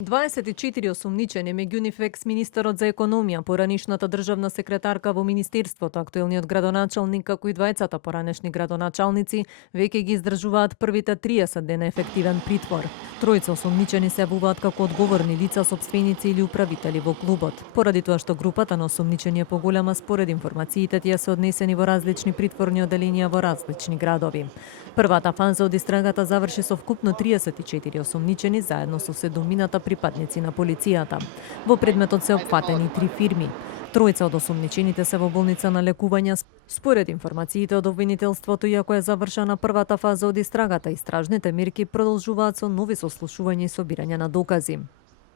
24 осумничени, меѓу нив екс-министерот за економија, поранишната државна секретарка во Министерството, актуелниот градоначалник, како и двајцата поранешни градоначалници, веќе ги издржуваат првите 30 дена ефективен притвор. Тројца осумничени се јавуваат како одговорни лица, сопственици или управители во клубот. Поради тоа што групата на осумничени е поголема, според информациите тие се однесени во различни притворни оделенија во различни градови. Првата фаза од истрагата заврши со вкупно 34 осумничени заедно со 7 припадници на полицијата. Во предметот се опфатени 3 фирми. Тројца од осумничените се во болница на лекување. Според информациите од обвинителството, иако е завршена првата фаза од истрагата, истражните мерки продолжуваат со нови сослушувања и собирање на докази.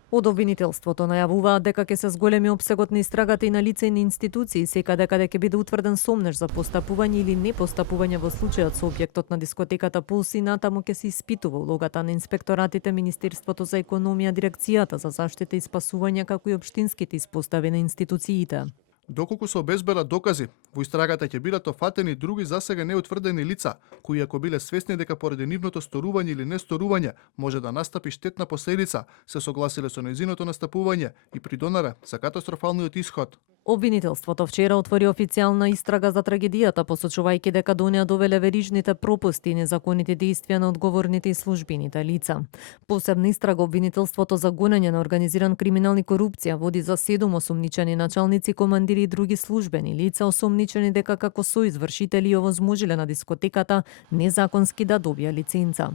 Од обвинителството најавуваат дека ќе се зголеми опсегот на истрагата и на лица и на институции, секаде каде ќе биде утврден сомнеж за постапување или непостапување во случајот со објектот на дискотеката Пулс и натаму ќе се испитува улогата на инспекторатите, Министерството за економија, Дирекцијата за заштита и спасување, како и општинските испостави на институциите. Доколку се обезбедат докази, во истрагата ќе бидат офатени други засега неутврдени лица, кои ако биле свесни дека поради нивното сторување или несторување може да настапи штетна последица, се согласиле со нејзиното настапување и придонере за катастрофалниот исход. Обвинителството вчера отвори официјална истрага за трагедијата, посочувајќи дека до неа довеле верижните пропусти и незаконите действија на одговорните и службените лица. Посебна истрага обвинителството за гонење на организиран криминал и корупција води за 7 осумничени началници, командири и други службени лица, осумничени дека како соизвршители овозможиле на дискотеката незаконски да добија лиценца.